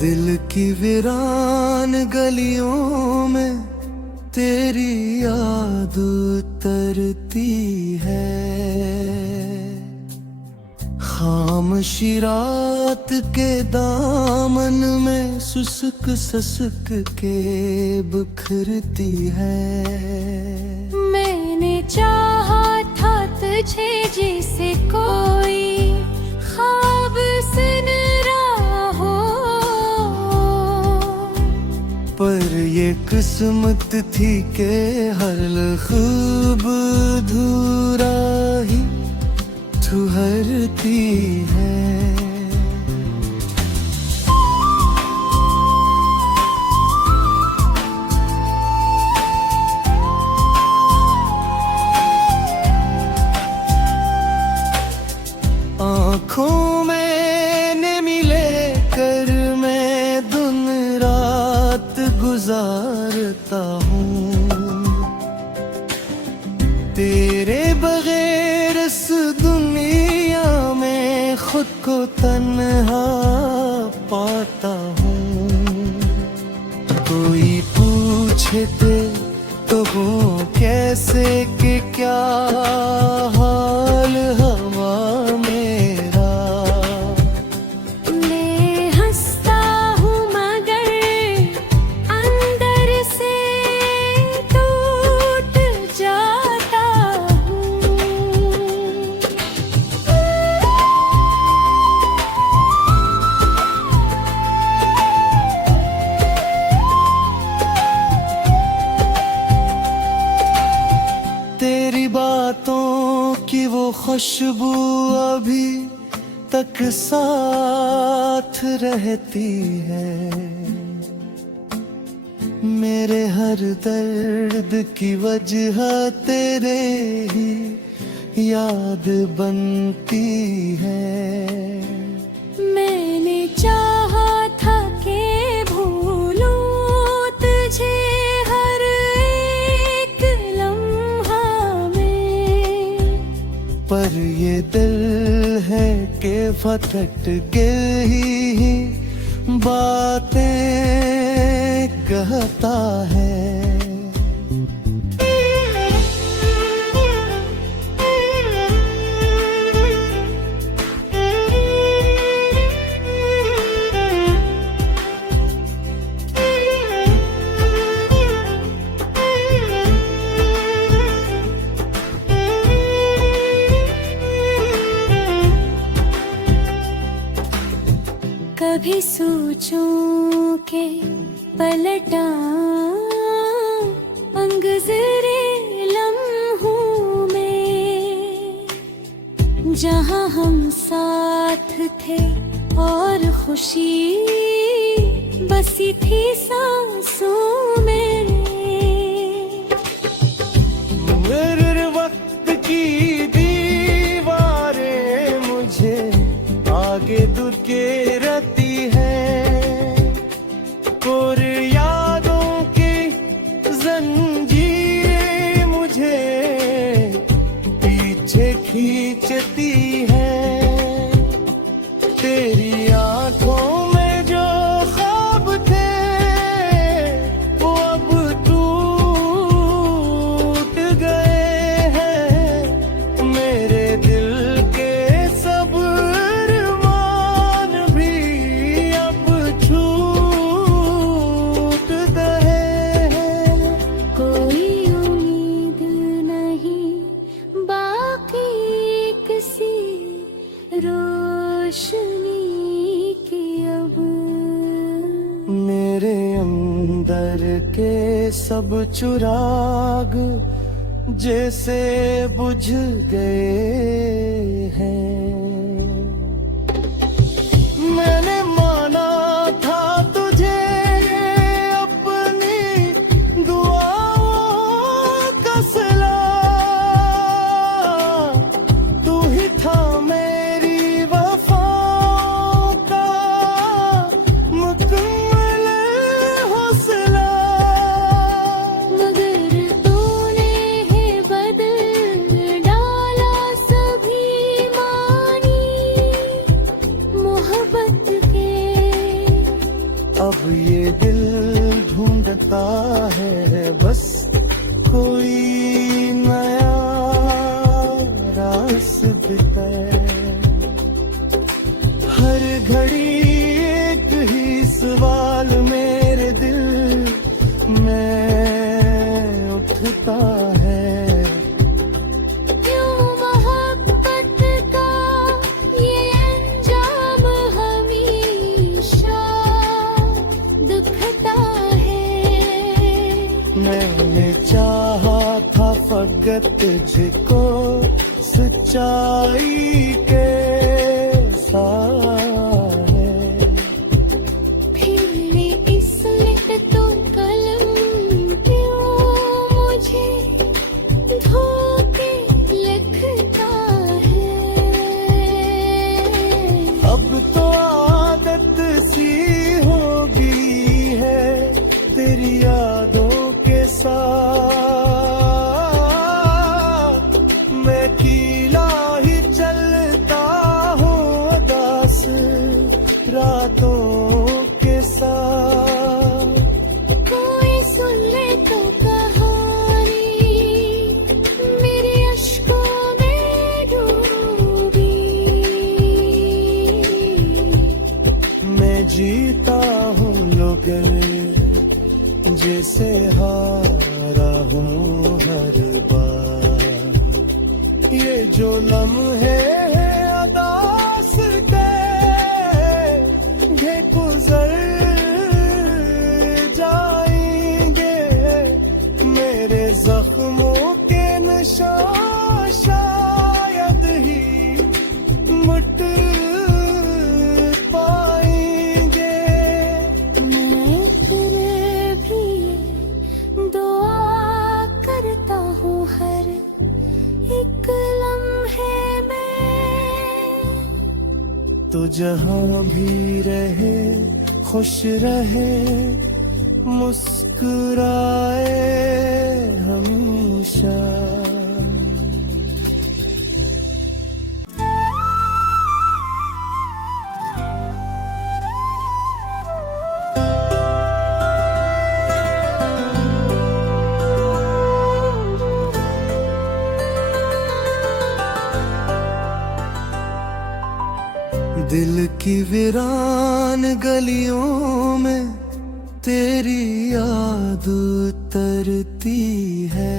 दिल की वीरान गलियों में तेरी याद उतरती है। खामोशी रात के दामन में सुसुक ससुक के बिखरती है। मैंने चाहा था तुझे जैसे कोई ख्वाब सुन रहा हो, पर ये किस्मत थी के हर खूब अधूरा ही ठुहरती है। आँखों में ने मिले कर मैं दिन रात गुजारता हूँ। तेरे बगैर इस दुनिया में खुद को तन्हा पाता हूँ। कोई पूछे तो वो कैसे कि क्या हाल हवा मेरा। मैं हंसता हूँ मगर अंदर से टूट जाता हूँ। तेरी बातों की वो खुशबू अभी तक साथ रहती है। मेरे हर दर्द की वजह तेरे ही याद बनती है। मैंने चाहा था कि भूलूं तुझे हर एक लम्हा में, पर ये दिल है कि फटक के ही बातें कहता है। कभी सोचूं के पलटा अंगज़रे लम्हों में, जहाँ हम साथ थे और खुशी बसी थी सांसों में। मेरे वक्त की दीवारें मुझे आगे दूर के रहती है। और यादों की जंजीरें मुझे पीछे खींचती है। तेरी आंखों में जो ख्वाब थे वो अब टूट गए हैं। मेरे दिल के सब अरमान भी अब छूट गए हैं। कोई उम्मीद नहीं बाकी किसी रोशनी की अब। मेरे अंदर के सब चिराग जैसे बुझ गए हैं। मैंने माना था तुझे अपनी दुआओं का सिला। तू ही था मेरी वफाओं का मुकम्मल हौसला। मगर तूने है बदल डाला सभी मान अब ये दिल ढूंढता है बस कोई नया रास्ता। हर घड़ी एक ही सवाल मेरे दिल में उठता है, क्यों मोहब्बत का ये अंजाम हमेशा दुखता है। मैंने चाहा था फकत तुझको सच्चाई के साए, फिर इस लिख तो कलम क्यों मुझे धोके लिखता है। अब तो आदत सी हो गई है तेरी यादों के साथ, मैं अकेला ही चलता हूँ उदास रातों के साथ। कोई सुन ले तो कहानी मेरे अश्कों में डूबी। मैं जीता हूँ लोगे जैसे हारा हूँ हर बार, ये जो लम्हे हैं अदास के ये गुजर जाएंगे, मेरे जख्मों के निशान शायद ही मिट पाएंगे। मैं फिर भी दुआ करता हूँ हर एक लम्हे में, तो जहाँ भी रहे खुश रहे मुस्कुराए हमेशा। दिल की वीरान गलियों में तेरी याद उतरती है,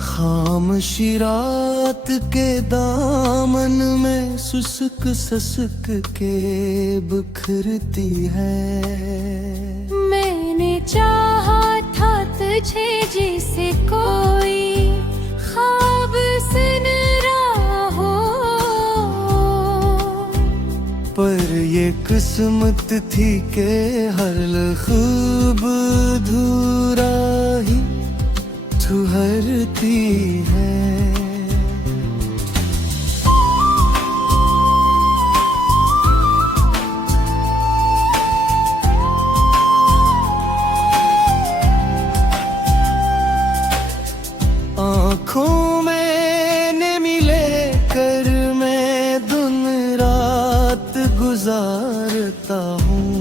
खामोशी रात के दामन में सुसुक ससुक के बिखरती है। मैंने चाहा था तुझे जैसे कोई ख्वाब सुन रहा हो, पर ये किस्मत थी के हर खूब धूरा ही ठुहरती है। आँखों में ने मिले कर मैं दिन रात गुजारता हूँ,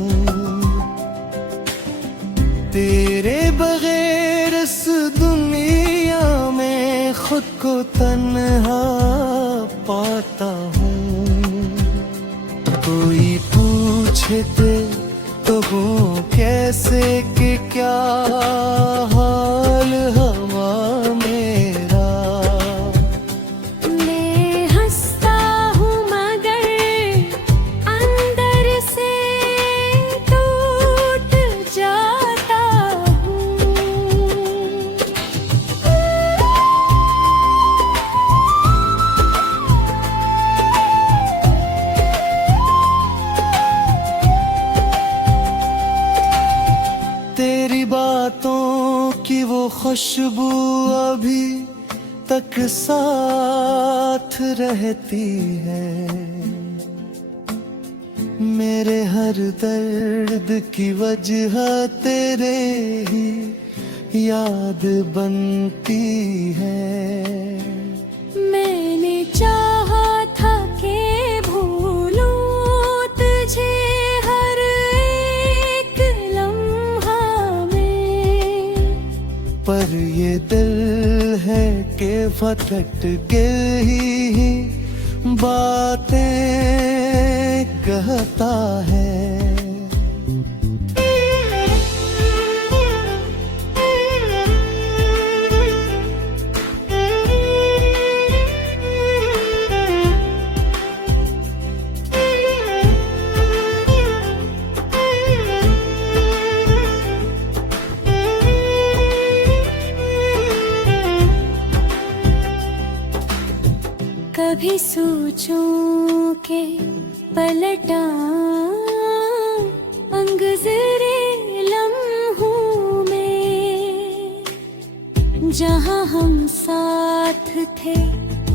तेरे बगैर इस दुनिया में खुद को तन्हा पाता हूँ। कोई पूछे तो वो कैसे कि क्या हाल हवा मेरा, मैं हंसता हूँ मगर अंदर से टूट जाता हूँ। तेरी बातों की वो खुशबू अभी तक साथ रहती है, मेरे हर दर्द की वजह तेरे ही याद बनती है। मैंने चाहा था कि भूलूं तुझे भटक के ही बातें कहता है। कभी सोचूं के पलटा अंगज़रे लम्हों में, जहाँ हम साथ थे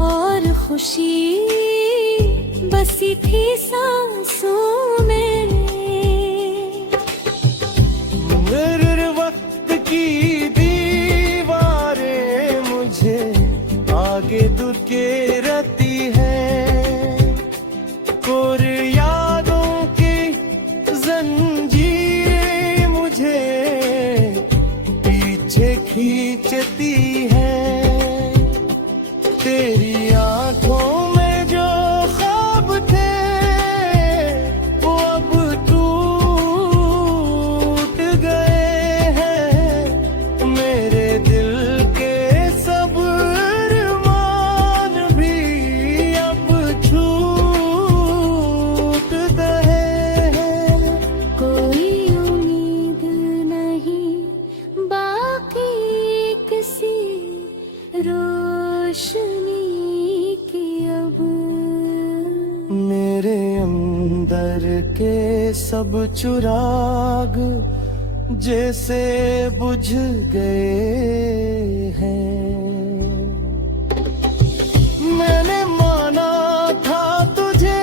और खुशी बसी थी सांसों में। मेरे वक्त की दीवारें मुझे आगे दूर के रहती है, और यादों की जंजीरें मुझे पीछे खींचती है। तेरी आंखों में जो ख्वाब थे वो अब टूट गए हैं। मेरे दिल के सब अरमान भी अब छूट गए हैं। कोई उम्मीद नहीं बाकी किसी रोशनी की अब। मेरे अंदर के सब चिराग जैसे बुझ गए हैं। मैंने माना था तुझे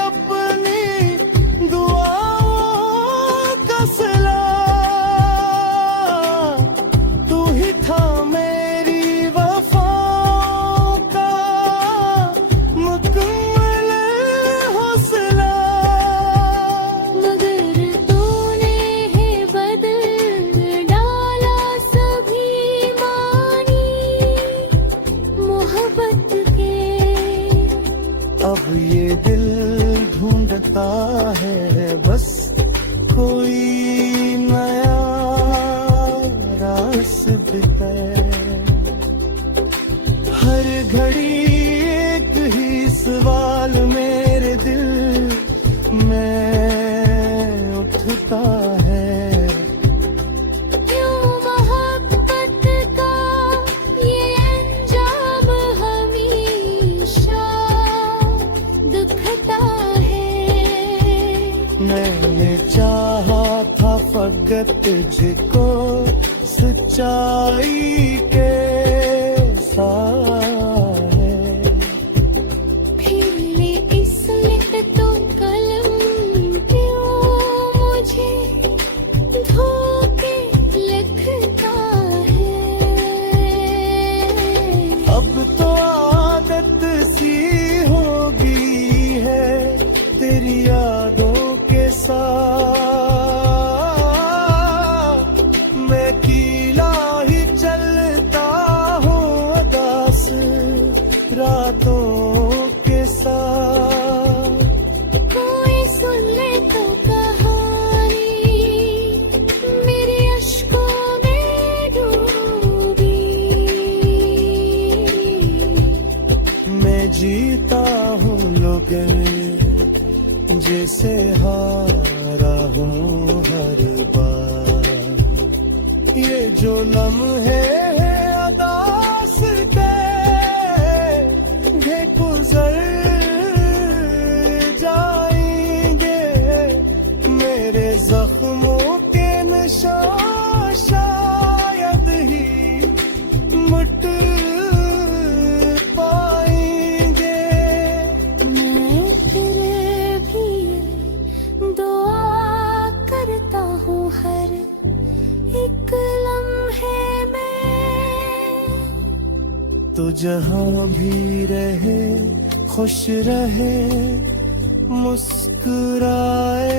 अपनी दुआओं का सिला, तू ही था मेरी वफाओं का मुकम्मल हौसला। मगर तूने है बदल डाला सभी मानी मोहब्बत के। अब ये दिल ढूंढता है बस कोई नया रास्ता। हर घड़ी एक ही सवाल मेरे दिल में उठता है। क्यों मोहब्बत का ये अंजाम हमेशा दुखता है। मैंने चाहा था फकत तुझको सच्चाई के साए। फिर इसलिए तो कलम क्यों मुझे धोके लिखता है। अब तो आदत सी होगी है तेरी यादों के साथ। मैं कीला ही चलता हूँ उदास रातों के साथ। कोई सुन ले तो कहानी मेरे अश्कों में डूबी। मैं जीता हूँ लोगे जैसे हारा हूँ हर बार। ये जो लम्हे अदास के गुजर जाएंगे। मेरे जख्मों के निशान शायद ही मिट पाएंगे। मैं तेरे भी दुआ करता हूँ हर एक लम्हे में। तो जहाँ भी रहे खुश रहे मुस्कुराए